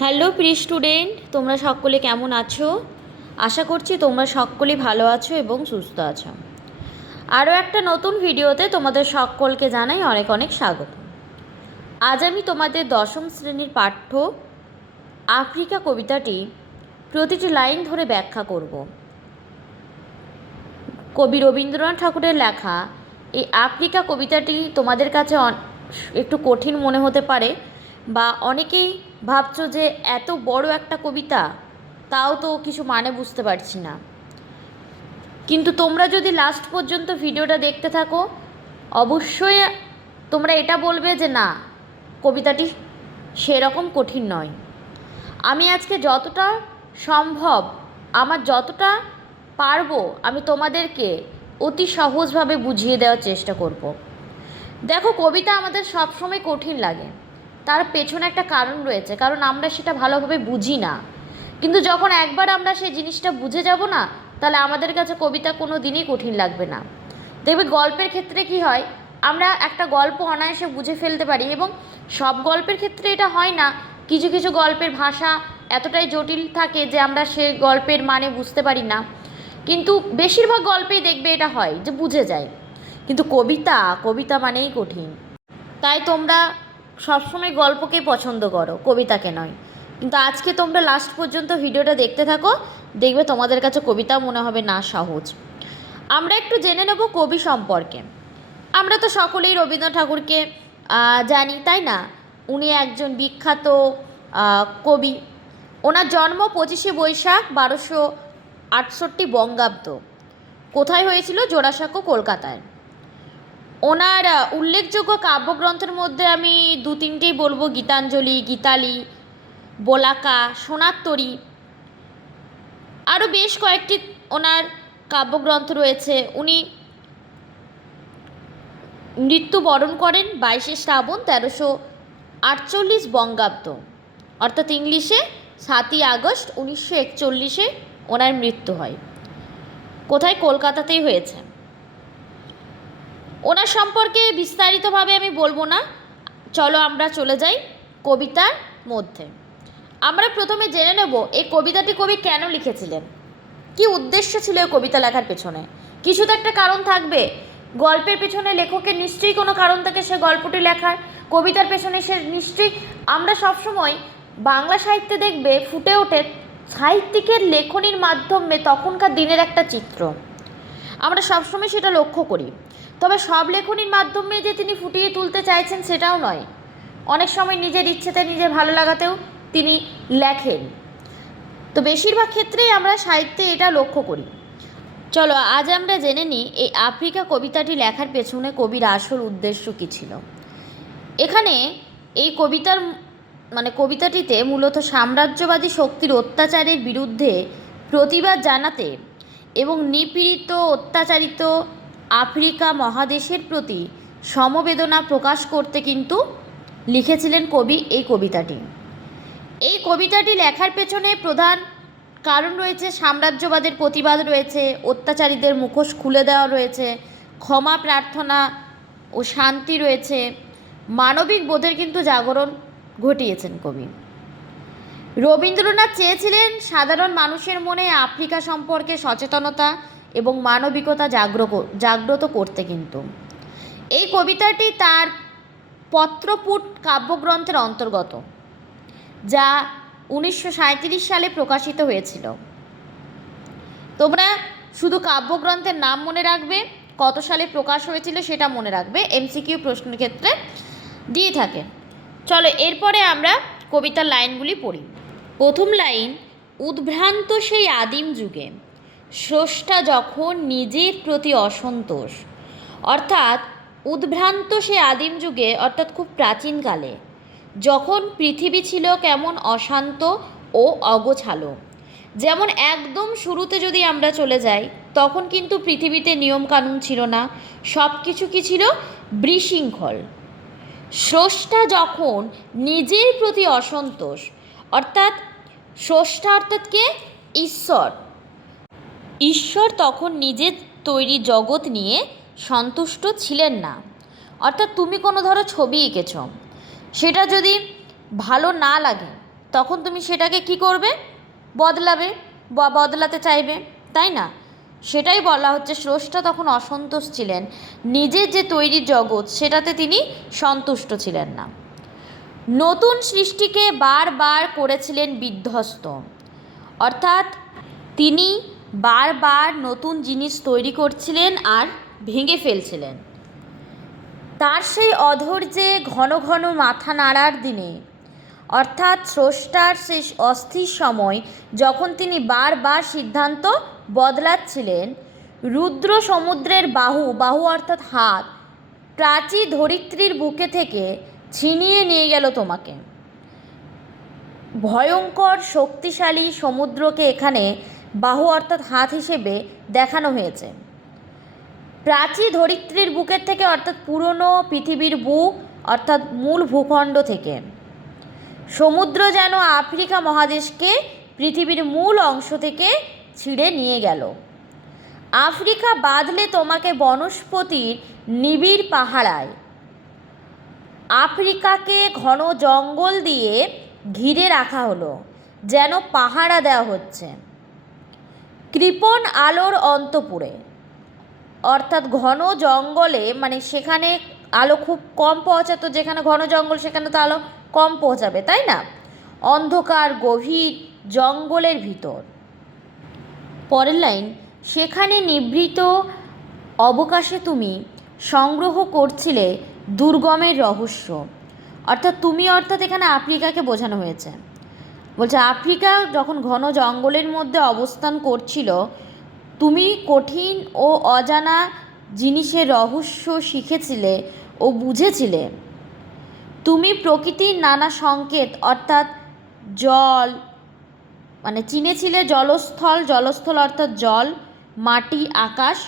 Hello প্রিয় student, তোমরা সকলে কেমন আছো? আশা করছি তোমরা সকলেই ভালো আছো এবং সুস্থ আছো। আরও একটা নতুন ভিডিওতে তোমাদের সকলকে জানাই অনেক অনেক স্বাগত। আজ আমি তোমাদের দশম শ্রেণীর পাঠ্য আফ্রিকা কবিতাটি প্রতিটি লাইন ধরে ব্যাখ্যা করব। কবি রবীন্দ্রনাথ ঠাকুরের লেখা এই আফ্রিকা কবিতাটি তোমাদের কাছে একটু কঠিন মনে হতে পারে, বা অনেকেই ভাবছো যে এত বড় একটা কবিতা, তাও তো কিছু মানে বুঝতে পারছি না। কিন্তু তোমরা যদি লাস্ট পর্যন্ত ভিডিওটা দেখতে থাকো, অবশ্যই তোমরা এটা বলবে যে না, কবিতাটি সেরকম কঠিন নয়। আমি আজকে যতটা সম্ভব, আমার যতটা পারবো, আমি তোমাদেরকে অতি সহজভাবে বুঝিয়ে দেওয়ার চেষ্টা করব। দেখো, কবিতা আমাদের সবসময় কঠিন লাগে, তার পেছনে একটা কারণ রয়েছে, কারণ আমরা সেটা ভালোভাবে বুঝি না। কিন্তু যখন একবার আমরা সেই জিনিসটা বুঝে যাব না, তাহলে আমাদের কাছে কবিতা কোনো দিনই কঠিন লাগবে না। দেখবে গল্পের ক্ষেত্রে কি হয়, আমরা একটা গল্প অনায়াসে বুঝে ফেলতে পারি, এবং সব গল্পের ক্ষেত্রে এটা হয় না। কিছু কিছু গল্পের ভাষা এতটাই জটিল থাকে যে আমরা সেই গল্পের মানে বুঝতে পারি না। কিন্তু বেশিরভাগ গল্পেই দেখবে এটা হয় যে বুঝে যায়। কিন্তু কবিতা কবিতা মানেই কঠিন। তাই তোমরা সবসময় গল্পকেই পছন্দ করো, কবিতাকে নয়। কিন্তু আজকে তোমরা লাস্ট পর্যন্ত ভিডিওটা দেখতে থাকো, দেখবে তোমাদের কাছে কবিতা মনে হবে না সহজ। আমরা একটু জেনে নেব কবি সম্পর্কে। আমরা তো সকলেই রবীন্দ্রনাথ ঠাকুরকে জানি, তাই না? উনি একজন বিখ্যাত কবি। ওনার জন্ম 25শে বৈশাখ 1268 বঙ্গাব্দ। কোথায় হয়েছিল? জোড়াসাঁকো, কলকাতায়। ওনার উল্লেখযোগ্য কাব্যগ্রন্থের মধ্যে আমি দু তিনটেই বলবো: গীতাঞ্জলি, গীতালি, বোলাকা, সোনার তরী। আরও বেশ কয়েকটি ওনার কাব্যগ্রন্থ রয়েছে। উনি মৃত্যুবরণ করেন 22শে শ্রাবণ 1348 বঙ্গাব্দ, অর্থাৎ ইংলিশে 7ই আগস্ট 1941 ওনার মৃত্যু হয়। কোথায়? কলকাতাতেই হয়েছে। ওনার সম্পর্কে বিস্তারিতভাবে আমি বলবো না, চলো আমরা চলে যাই কবিতার মধ্যে। আমরা প্রথমে জেনে নেব এই কবিতাটি কবি কেন লিখেছিলেন, কি উদ্দেশ্য ছিল এই কবিতা লেখার পেছনে। কিছু তো একটা কারণ থাকবে। গল্পের পেছনে লেখকের নিশ্চয়ই কোনো কারণ থাকে সে গল্পটি লেখার, কবিতার পেছনে সে নিশ্চয়ই। আমরা সবসময় বাংলা সাহিত্যে দেখবে ফুটে ওঠে সাহিত্যিকের লেখনীর মাধ্যমে তখনকার দিনের একটা চিত্র, আমরা সবসময় সেটা লক্ষ্য করি। তবে সব লেখনীর মাধ্যমে যে তিনি ফুটিয়ে তুলতে চাইছেন সেটাও নয়, অনেক সময় নিজের ইচ্ছেতে, নিজের ভালো লাগাতেও তিনি লেখেন। তো বেশিরভাগ ক্ষেত্রেই আমরা সাহিত্যে এটা লক্ষ্য করি। চলো আজ আমরা জেনে নিই এই আফ্রিকা কবিতাটি লেখার পেছনে কবির আসল উদ্দেশ্য কী ছিল। এখানে এই কবিতাটিতে মূলত সাম্রাজ্যবাদী শক্তির অত্যাচারের বিরুদ্ধে প্রতিবাদ জানাতে এবং নিপীড়িত, অত্যাচারিত আফ্রিকা মহাদেশের প্রতি সমবেদনা প্রকাশ করতে কিন্তু লিখেছিলেন কবি এই কবিতাটি। এই কবিতাটি লেখার পেছনে প্রধান কারণ রয়েছে সাম্রাজ্যবাদের প্রতিবাদ রয়েছে, অত্যাচারীদের মুখোশ খুলে দেওয়া রয়েছে, ক্ষমা প্রার্থনা ও শান্তি রয়েছে, মানবিক বোধের কিন্তু জাগরণ ঘটিয়েছেন কবি। রবীন্দ্রনাথ চেয়েছিলেন সাধারণ মানুষের মনে আফ্রিকা সম্পর্কে সচেতনতা এবং মানবিকতা জাগ্রত করতে। কিন্তু এই কবিতাটি তার পত্রপুট কাব্যগ্রন্থের অন্তর্গত, যা 1937 সালে প্রকাশিত হয়েছিল। তোমরা শুধু কাব্যগ্রন্থের নাম মনে রাখবে, কত সালে প্রকাশ হয়েছিল সেটা মনে রাখবে, এমসিকিউ প্রশ্নের ক্ষেত্রে দিয়ে থাকে। চলো এরপরে আমরা কবিতার লাইনগুলি পড়ি। প্রথম লাইন: উদ্ভ্রান্ত সেই আদিম যুগে স্রষ্টা যখন নিজের প্রতি অসন্তোষ। অর্থাৎ উদ্ভ্রান্ত সে আদিম যুগে, অর্থাৎ খুব প্রাচীনকালে, যখন পৃথিবী ছিল কেমন অশান্ত ও অগোছালো। যেমন একদম শুরুতে যদি আমরা চলে যাই, তখন কিন্তু পৃথিবীতে নিয়মকানুন ছিল না, সব কিছু কী ছিল? বিশৃঙ্খল। স্রষ্টা যখন নিজের প্রতি অসন্তোষ, অর্থাৎ স্রষ্টা অর্থাৎ কে? ঈশ্বর। ঈশ্বর তখন নিজের তৈরি জগৎ নিয়ে সন্তুষ্ট ছিলেন না। অর্থাৎ তুমি কোনো ধরো ছবি এঁকেছ, সেটা যদি ভালো না লাগে তখন তুমি সেটাকে কি করবে, বদলাবে বা বদলাতে চাইবে, তাই না? সেটাই বলা হচ্ছে, স্রষ্টা তখন অসন্তোষ ছিলেন, নিজের যে তৈরি জগৎ সেটাতে তিনি সন্তুষ্ট ছিলেন না। নতুন সৃষ্টিকে বারবার করেছিলেন বিধ্বস্ত, অর্থাৎ তিনি বারবার নতুন জিনিস তৈরি করছিলেন আর ভেঙে ফেলছিলেন। তার সেই অধৈর্যে ঘন ঘন মাথা নাড়ার দিনে, অর্থাৎ স্রষ্টার সেই অস্থির সময় যখন তিনি বারবার সিদ্ধান্ত বদলাচ্ছিলেন, রুদ্র সমুদ্রের বাহু অর্থাৎ হাত প্রাচী ধরিত্রীর বুকে থেকে ছিনিয়ে নিয়ে গেল তোমাকে। ভয়ঙ্কর শক্তিশালী সমুদ্রকে এখানে বাহু অর্থাৎ হাত হিসেবে দেখানো হয়েছে। প্রাচী ধরিত্রীর বুকের থেকে, অর্থাৎ পুরনো পৃথিবীর বুক অর্থাৎ মূল ভূখণ্ড থেকে সমুদ্র যেন আফ্রিকা মহাদেশকে পৃথিবীর মূল অংশ থেকে ছিঁড়ে নিয়ে গেল। আফ্রিকা বাঁধলে তোমাকে বনস্পতির নিবিড় পাহারায়, আফ্রিকাকে ঘন জঙ্গল দিয়ে ঘিরে রাখা হলো, যেন পাহারা দেওয়া হচ্ছে। কৃপণ আলোর অন্তপুরে, অর্থাৎ ঘন জঙ্গলে, মানে সেখানে আলো খুব কম পৌঁছাতো, যেখানে ঘন জঙ্গল সেখানে তো আলো কম পৌঁছাবে, তাই না? অন্ধকার গভীর জঙ্গলের ভিতর। পরের লাইন, সেখানে নিভৃত অবকাশে তুমি সংগ্রহ করছিলে দুর্গমের রহস্য, অর্থাৎ তুমি অর্থাৎ এখানে আফ্রিকাকে বোঝানো হয়েছে। বলছে আফ্রিকা যখন ঘন জঙ্গলের মধ্যে অবস্থান করছিল, তুমি কঠিন ও অজানা জিনিসের রহস্য শিখেছিলে ও বুঝেছিলে। তুমি প্রকৃতির নানা সংকেত অর্থাৎ জল, মানে চিনেছিলে জলস্থল অর্থাৎ জল, মাটি, আকাশ,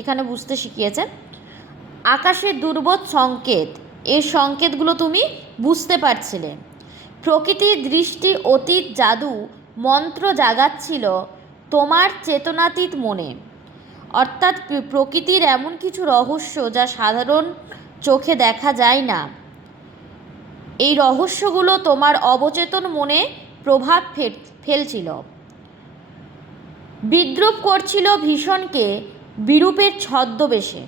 এখানে বুঝতে শিখিয়েছে। আকাশের দুর্বোধ সংকেত, এই সংকেতগুলো তুমি বুঝতে পারছিলে। প্রকৃতির দৃষ্টি অতীত জাদু মন্ত্র জাগাচ্ছিল তোমার চেতনাতীত মনে, অর্থাৎ প্রকৃতির এমন কিছু রহস্য যা সাধারণ চোখে দেখা যায় না। এই রহস্যগুলো তোমার অবচেতন মনে প্রভাব ফেলছিল, বিদ্রূপ করছিল ভীষণকে বিরূপের ছদ্মবেশে।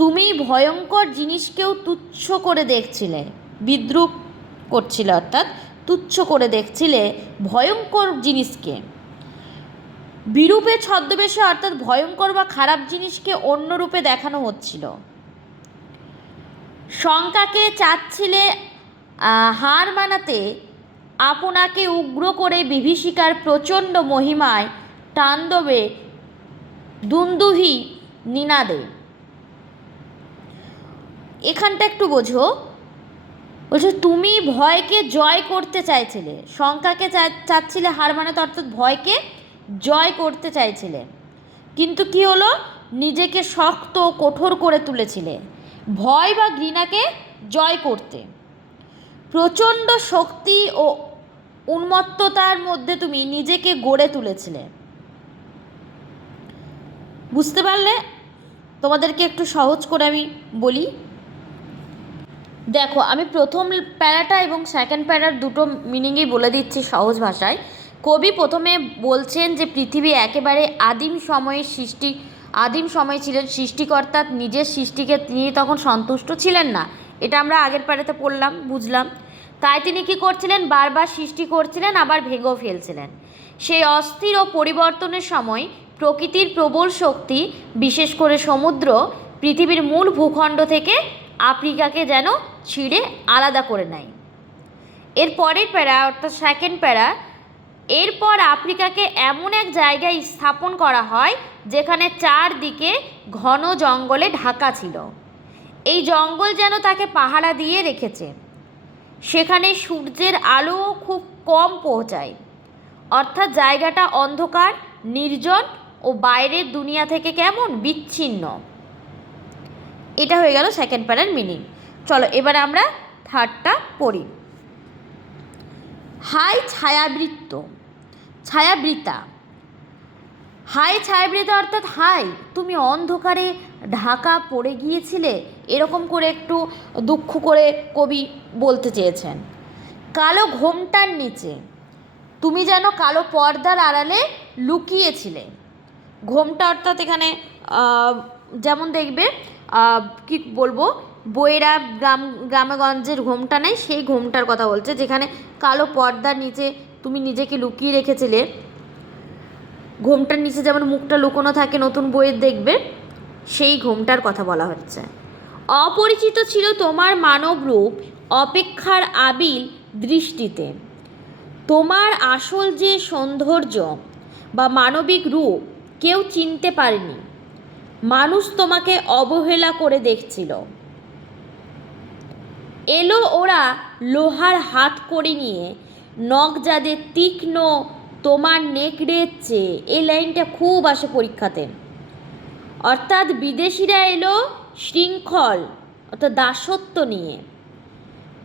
তুমি ভয়ঙ্কর জিনিসকেও তুচ্ছ করে দেখছিলে, বিদ্রূপ করছিলে অর্থাৎ তুচ্ছ করে দেখছিলে ভয়ঙ্কর জিনিসকে। বিরূপের ছদ্মবেশে, অর্থাৎ ভয়ঙ্কর বা খারাপ জিনিসকে অন্য রূপে দেখানো হচ্ছিল। শঙ্কাকে চাচ্ছিলে হার মানাতে, আপনাকে উগ্র করে বিভীষিকার প্রচণ্ড মহিমায় তাণ্ডবে দুন্দুভি নিনাদে। এখানটা একটু বোঝো। বলছে তুমি ভয়কে জয় করতে চাইছিলে, শঙ্কাকে চাচ্ছিলে হার মানাতে, অর্থাৎ ভয়কে জয় করতে চাইছিলে, কিন্তু কি হলো, নিজেকে শক্ত কঠোর করে তুলেছিলে ভয় বা ঘৃণাকে জয় করতে। প্রচণ্ড শক্তি ও উন্মত্ততার মধ্যে তুমি নিজেকে গড়ে তুলেছিলে। বুঝতে পারলে? তোমাদেরকে একটু সহজ করে আমি বলি। দেখো, আমি প্রথম প্যারাটা এবং সেকেন্ড প্যারার দুটো মিনিংই বলে দিচ্ছি সহজ ভাষায়। কবি প্রথমে বলছেন যে পৃথিবী একেবারে আদিম সময়ে ছিলেন, সৃষ্টিকর্তা নিজের সৃষ্টিকে তিনি তখন সন্তুষ্ট ছিলেন না। এটা আমরা আগের প্যারাতে পড়লাম, বুঝলাম। তাই তিনি কী করছিলেন, বারবার সৃষ্টি করছিলেন, আবার ভেঙেও ফেলছিলেন। সেই অস্থির ও পরিবর্তনের সময় প্রকৃতির প্রবল শক্তি, বিশেষ করে সমুদ্র, পৃথিবীর মূল ভূখণ্ড থেকে আফ্রিকাকে যেন ছিঁড়ে আলাদা করে নেয়। এর পরের প্যারা অর্থাৎ সেকেন্ড প্যারা, এরপর আফ্রিকাকে এমন এক জায়গায় স্থাপন করা হয় যেখানে চারদিকে ঘন জঙ্গলে ঢাকা ছিল। এই জঙ্গল যেন তাকে পাহারা দিয়ে রেখেছে। সেখানে সূর্যের আলো খুব কম পৌঁছায়, অর্থাৎ জায়গাটা অন্ধকার, নির্জন ও বাইরের দুনিয়া থেকে কেমন বিচ্ছিন্ন। এটা হয়ে গেল সেকেন্ড প্যারার মিনিং। চলো এবার আমরা থার্ডটা পড়ি। হাই ছায়াবৃতা। হাই ছায়াবৃতা অর্থাৎ হাই তুমি অন্ধকারে ঢাকা পড়ে গিয়েছিলে, এরকম করে একটু দুঃখ করে কবি বলতে চেয়েছেন। কালো ঘোমটার নিচে তুমি যেন কালো পর্দার আড়ালে লুকিয়েছিলে। ঘোমটা অর্থাৎ এখানে যেমন দেখবে কি বলবো, বইয়েরা গ্রামেগঞ্জের ঘোমটা নেই, সেই ঘোমটার কথা বলছে, যেখানে কালো পর্দার নিচে তুমি নিজেকে লুকিয়ে রেখেছিলে। ঘোমটার নিচে যেমন মুখটা লুকোনো থাকে নতুন বইয়ের দেখবে, সেই ঘোমটার কথা বলা হচ্ছে। অপরিচিত ছিল তোমার মানব রূপ অপেক্ষার আবিল দৃষ্টিতে। তোমার আসল যে সৌন্দর্য বা মানবিক রূপ কেউ চিনতে পারেনি। মানুষ তোমাকে অবহেলা করে দেখছিল। এলো ওরা লোহার হাত করে নিয়ে, নখ যাদের তীক্ষ্ণ তোমার নেকড়ের চেয়ে। এই লাইনটা খুব আসে পরীক্ষাতে। অর্থাৎ বিদেশিরা এলো শৃঙ্খল অর্থাৎ দাসত্ব নিয়ে।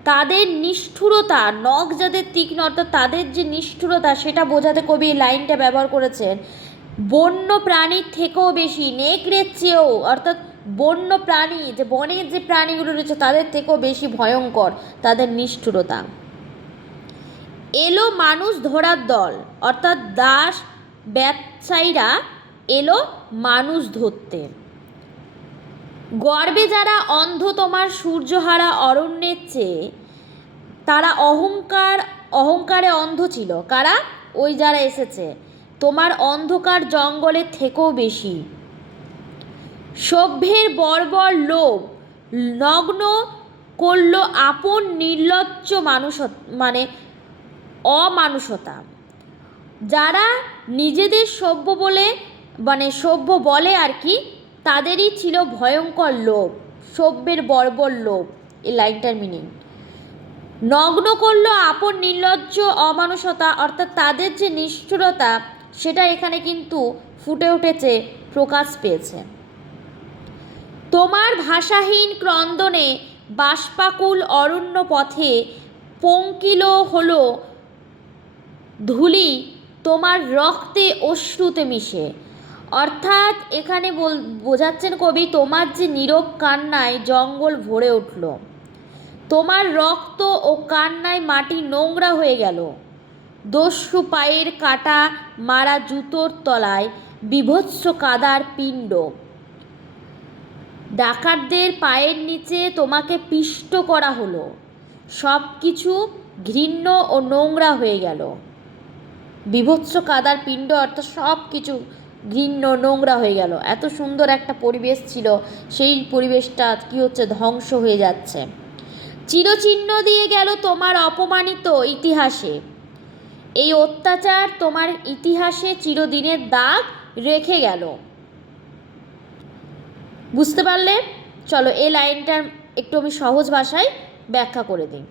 তাদের নিষ্ঠুরতা, নখ যাদের তীক্ষ্ণ অর্থাৎ তাদের যে নিষ্ঠুরতা, সেটা বোঝাতে কবি এই লাইনটা ব্যবহার করেছেন। বন্য প্রাণীর থেকেও বেশি, নেকড়ের চেয়েও, অর্থাৎ বন্য প্রাণী, যে বনের যে প্রাণীগুলো রয়েছে তাদের থেকেও বেশি ভয়ঙ্কর তাদের নিষ্ঠুরতা। এলো মানুষ ধরার দল, অর্থাৎ দাস ব্যবসায়ীরা এলো মানুষ ধরতে। গর্বে যারা অন্ধ তোমার সূর্যহারা অরণ্যের চেয়ে, তারা অহংকারে অন্ধ ছিল। কারা? ওই যারা এসেছে, তোমার অন্ধকার জঙ্গলের থেকেও বেশি। সভ্যের বর্বর লোভ নগ্ন করল আপন নির্লজ্জ অমানুষতা। যারা নিজেদের সভ্য বলে আর কি, তাদেরই ছিল ভয়ঙ্কর লোভ, সভ্যের বর্বর লোভ। এই লাইনটার মিনিং নগ্ন করলো আপন নির্লজ্জ অমানুষতা, অর্থাৎ তাদের যে নিষ্ঠুরতা সেটা এখানে কিন্তু ফুটে উঠেছে, প্রকাশ পেয়েছে। তোমার ভাষাহীন ক্রন্দনে বাষ্পাকুল অরণ্য পথে পঙ্কিল হলো ধূলি তোমার রক্তে অশ্রুতে মিশে। অর্থাৎ এখানে বোঝাচ্ছেন কবি, তোমার যে নীরব কান্নায় জঙ্গল ভরে উঠল, তোমার রক্ত ও কান্নায় মাটি নোংরা হয়ে গেল। দস্যু পায়ের কাটা মারা জুতোর তলায় বিভৎস কাদার পিণ্ড। ডাকাতদের পায়ের নিচে তোমাকে পিষ্ট করা হলো। সব কিছু ঘৃণ্য ও নোংরা হয়ে গেল। বিভৎস কাদার পিণ্ড অর্থাৎ সব কিছু ঘৃণ্য নোংরা হয়ে গেল। এত সুন্দর একটা পরিবেশ ছিল, সেই পরিবেশটা কি হচ্ছে, ধ্বংস হয়ে যাচ্ছে। চিরচিহ্ন দিয়ে গেল তোমার অপমানিত ইতিহাসে। এই অত্যাচার তোমার ইতিহাসে চিরদিনের দাগ রেখে গেল। বুঝতে পারলে? চলো এই লাইনটার একটু আমি সহজ ভাষায় ব্যাখ্যা করে দিই।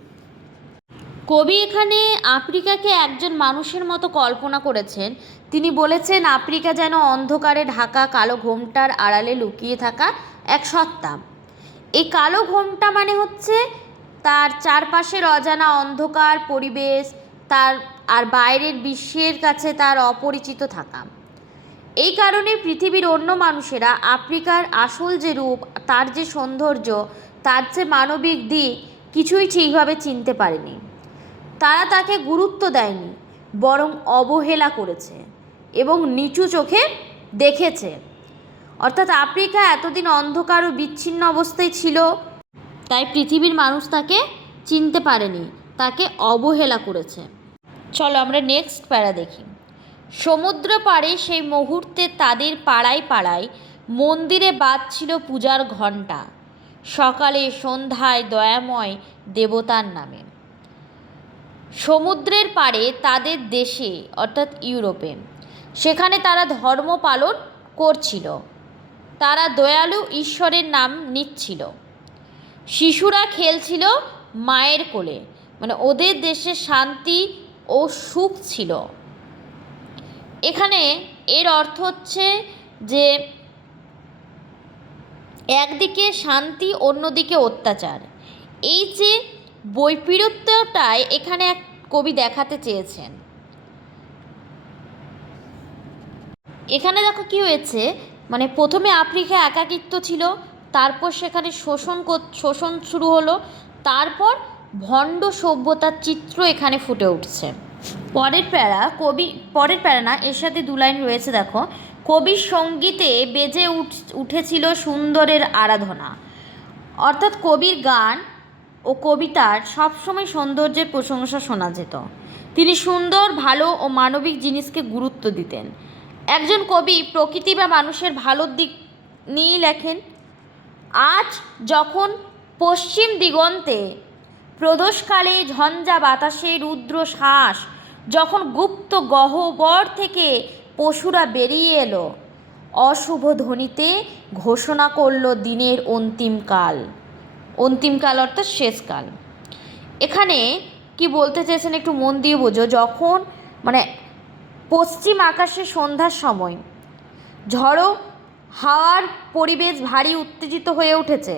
কবি এখানে আফ্রিকাকে একজন মানুষের মতো কল্পনা করেছেন। তিনি বলেছেন আফ্রিকা যেন অন্ধকারে ঢাকা কালো ঘোমটার আড়ালে লুকিয়ে থাকা এক সত্তা। এই কালো ঘোমটা মানে হচ্ছে তার চারপাশের অজানা অন্ধকার পরিবেশ, তার আর বাইরের বিশ্বের কাছে তার অপরিচিত থাকা। এই কারণে পৃথিবীর অন্য মানুষেরা আফ্রিকার আসল যে রূপ, তার যে সৌন্দর্য, তার যে মানবিক দিক কিছুই ঠিকভাবে চিনতে পারেনি। তারা তাকে গুরুত্ব দেয়নি, বরং অবহেলা করেছে এবং নিচু চোখে দেখেছে। অর্থাৎ আফ্রিকা এতদিন অন্ধকার ও বিচ্ছিন্ন অবস্থায় ছিল, তাই পৃথিবীর মানুষ তাকে চিনতে পারেনি, তাকে অবহেলা করেছে। চলো আমরা নেক্সট প্যারা দেখি। সমুদ্র পাড়ে সেই মুহূর্তে তাদের পাড়ায় পাড়ায় মন্দিরে বাজছিল পূজার ঘণ্টা, সকালে সন্ধ্যায় দয়াময় দেবতার নামে। সমুদ্রের পাড়ে তাদের দেশে অর্থাৎ ইউরোপে, সেখানে তারা ধর্ম পালন করছিল, তারা দয়ালু ঈশ্বরের নাম নিচ্ছিল। শিশুরা খেলছিল মায়ের কোলে, মানে ওদের দেশে শান্তি ও সুখ ছিল। এখানে এর অর্থ হচ্ছে যে একদিকে শান্তি, অন্যদিকে অত্যাচার। এই যে বৈপরীত্যটাই এখানে এক কবি দেখাতে চেয়েছেন। এখানে দেখো কি হয়েছে, মানে প্রথমে আফ্রিকা একাকিত্ব ছিল, তারপর সেখানে শোষণ শুরু হলো, তারপর ভণ্ড সভ্যতার চিত্র এখানে ফুটে উঠছে। পরের প্যারা না, এর সাথে 2 লাইন রয়েছে দেখো। কবির সঙ্গীতে বেজে উঠেছিল সুন্দরের আরাধনা। অর্থাৎ কবির গান ও কবিতার সবসময় সৌন্দর্যের প্রশংসা শোনা যেত। তিনি সুন্দর, ভালো ও মানবিক জিনিসকে গুরুত্ব দিতেন। একজন কবি প্রকৃতি বা মানুষের ভালোর দিক নিয়েই লেখেন। আজ যখন পশ্চিম দিগন্তে প্রদোষকালে ঝঞ্ঝা বাতাসে রুদ্র শ্বাস, যখন গুপ্ত গহ্বর থেকে পশুরা বেরিয়ে এলো, অশুভ ধ্বনিতে ঘোষণা করল দিনের অন্তিমকাল। অন্তিমকাল অর্থাৎ শেষকাল। এখানে কি বলতে চেয়েছেন একটু মন দিয়ে বোঝো। যখন পশ্চিম আকাশে সন্ধ্যার সময় ঝড়ো হাওয়ার পরিবেশ ভারী উত্তেজিত হয়ে উঠেছে,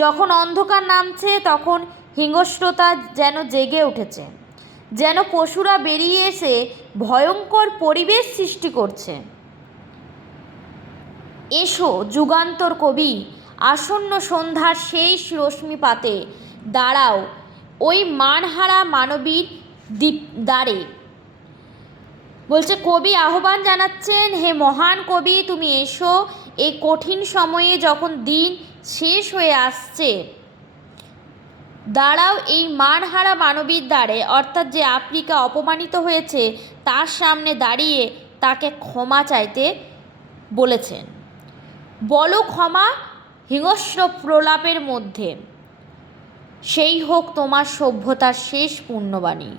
যখন অন্ধকার নামছে, তখন হিংস্রতা যেন জেগে উঠেছে, যেন পশুরা বেরিয়ে এসে ভয়ঙ্কর পরিবেশ সৃষ্টি করছে। এসো যুগান্তর কবি, আসন্ন সন্ধ্যার শেষ রশ্মিপাতে দাঁড়াও ওই মানহারা মানবীর দ্বারে। বলছে কবি আহ্বান জানাচ্ছেন, হে মহান কবি, তুমি এসো। এই কঠিন সময়ে যখন দিন শেষ হয়ে আসছে, দাঁড়াও এই মানহারা মানবীর দ্বারে। অর্থাৎ যে আফ্রিকা অপমানিত হয়েছে তার সামনে দাঁড়িয়ে তাকে ক্ষমা চাইতে বলেছেন। বলো ক্ষমা হিংস্র প্রলাপের মধ্যে, সেই হোক তোমার সভ্যতার শেষ পুণ্যবাণী।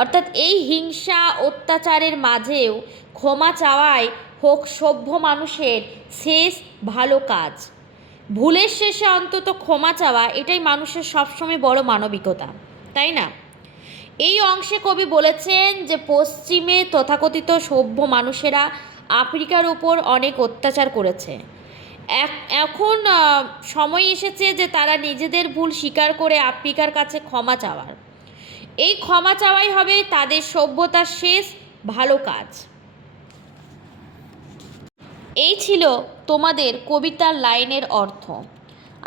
অর্থাৎ এই হিংসা অত্যাচারের মাঝেও ক্ষমা চাওয়াই হোক সভ্য মানুষের শেষ ভালো কাজ। ভুলের শেষে অন্তত ক্ষমা চাওয়া, এটাই মানুষের সবসময় বড় মানবিকতা, তাই না? এই অংশে কবি বলেছেন যে পশ্চিমে তথাকথিত সভ্য মানুষেরা আফ্রিকার ওপর অনেক অত্যাচার করেছে। এখন সময় এসেছে যে তারা নিজেদের ভুল স্বীকার করে আফ্রিকার কাছে ক্ষমা চাওয়ার। এই ক্ষমা চাওয়াই হবে তাদের সভ্যতার শেষ ভালো কাজ। এই ছিল তোমাদের কবিতার লাইনের অর্থ।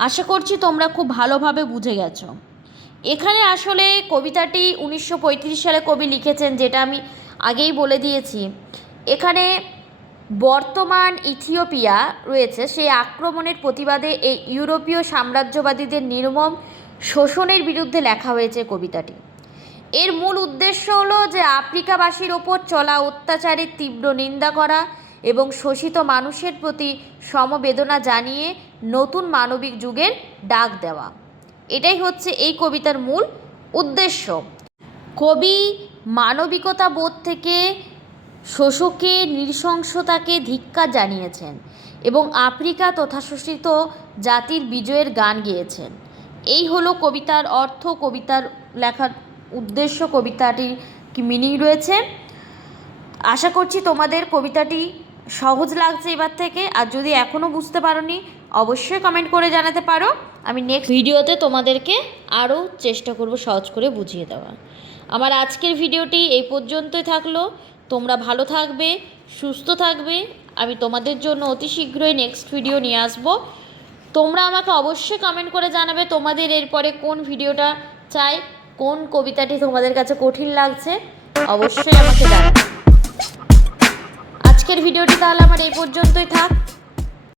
আশা করছি তোমরা খুব ভালোভাবে বুঝে গেছো। এখানে আসলে কবিতাটি 1935 সালে কবি লিখেছেন, যেটা আমি আগেই বলে দিয়েছি। এখানে বর্তমান ইথিওপিয়া রয়েছে, সেই আক্রমণের প্রতিবাদে এই ইউরোপীয় সাম্রাজ্যবাদীদের নির্মম শোষণের বিরুদ্ধে লেখা হয়েছে কবিতাটি। এর মূল উদ্দেশ্য হলো যে আফ্রিকাবাসীর ওপর চলা অত্যাচারের তীব্র নিন্দা করা এবং শোষিত মানুষের প্রতি সমবেদনা জানিয়ে নতুন মানবিক যুগের ডাক দেওয়া। এটাই হচ্ছে এই কবিতার মূল উদ্দেশ্য। কবি মানবিকতা বোধ থেকে শোষকের নৃশংসতাকে ধিক্কার জানিয়েছেন এবং আফ্রিকা তথা শোষিত জাতির বিজয়ের গান গেয়েছেন। এই হলো কবিতার অর্থ, কবিতার লেখার উদ্দেশ্য, কবিতাটির কি মিনিং রয়েছে। আশা করছি তোমাদের কবিতাটি সহজ লাগছে এবার থেকে। আর যদি এখনও বুঝতে পারোনি, অবশ্যই কমেন্ট করে জানাতে পারো। আমি নেক্সট ভিডিওতে তোমাদেরকে আরও চেষ্টা করব সহজ করে বুঝিয়ে দেওয়ার। আমার আজকের ভিডিওটি এই পর্যন্তই থাকলো। তোমরা ভালো থাকবে, সুস্থ থাকবে। আমি তোমাদের জন্য অতি শীঘ্রই নেক্সট ভিডিও নিয়ে আসবো। তোমরা আমাকে অবশ্যই কমেন্ট করে জানাবে তোমাদের এরপরে কোন ভিডিওটা চাই, কোন কবিতাটি তোমাদের কাছে কঠিন লাগছে, অবশ্যই আমাকে জানাবে। আজকের ভিডিওটি তাহলে আমার এই পর্যন্তই থাক।